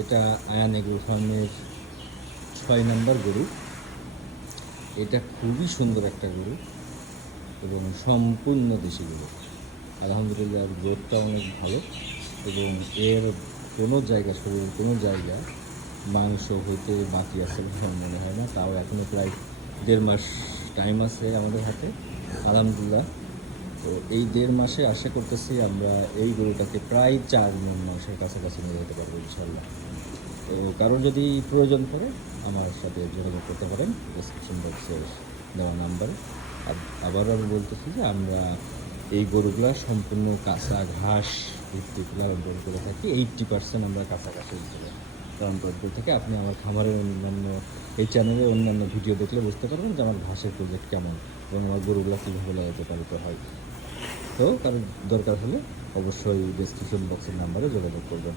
এটা আয়ান এগ্রো ফার্মের 6 নম্বর গরু। এটা খুবই সুন্দর একটা গরু এবং সম্পূর্ণ দেশি গরু। আলহামদুলিল্লাহ গ্রোথটা অনেক ভালো এবং এর কোনো জায়গা, শরীরের কোনো জায়গা মাংস হইতে বাকি আছে বলে আমার মনে হয় না। তাও এখনও প্রায় 1.5 মাস টাইম আছে আমাদের হাতে, আলহামদুলিল্লাহ। তো এই 1.5 মাসে আশা করতেছি আমরা এই গরুটাকে প্রায় 4 মণ মাংসের কাছাকাছি নিয়ে যেতে পারবো ইনশাল্লাহ। তো কারোর যদি প্রয়োজন পড়ে আমার সাথে যোগাযোগ করতে পারেন ডেসক্রিপশন বক্সে দেওয়া নাম্বারে। আর আবারও আমি বলতেছি যে আমরা এই গরুগুলা সম্পূর্ণ কাঁচা ঘাস ভিত্তিক লালন পালন করে থাকি। 80% আমরা কাঁচা ঘাসের ভিতরে লালন পালন করে থাকি। আপনি আমার খামারের অন্যান্য এই চ্যানেলের অন্যান্য ভিডিও দেখলে বুঝতে পারবেন যে আমার ঘাসের প্রজেক্ট কেমন এবং আমার গরুগুলা কীভাবে লালিত পালিত হয়। তো কারোর দরকার হলে অবশ্যই ডেসক্রিপশন বক্সের নাম্বারে যোগাযোগ করবেন।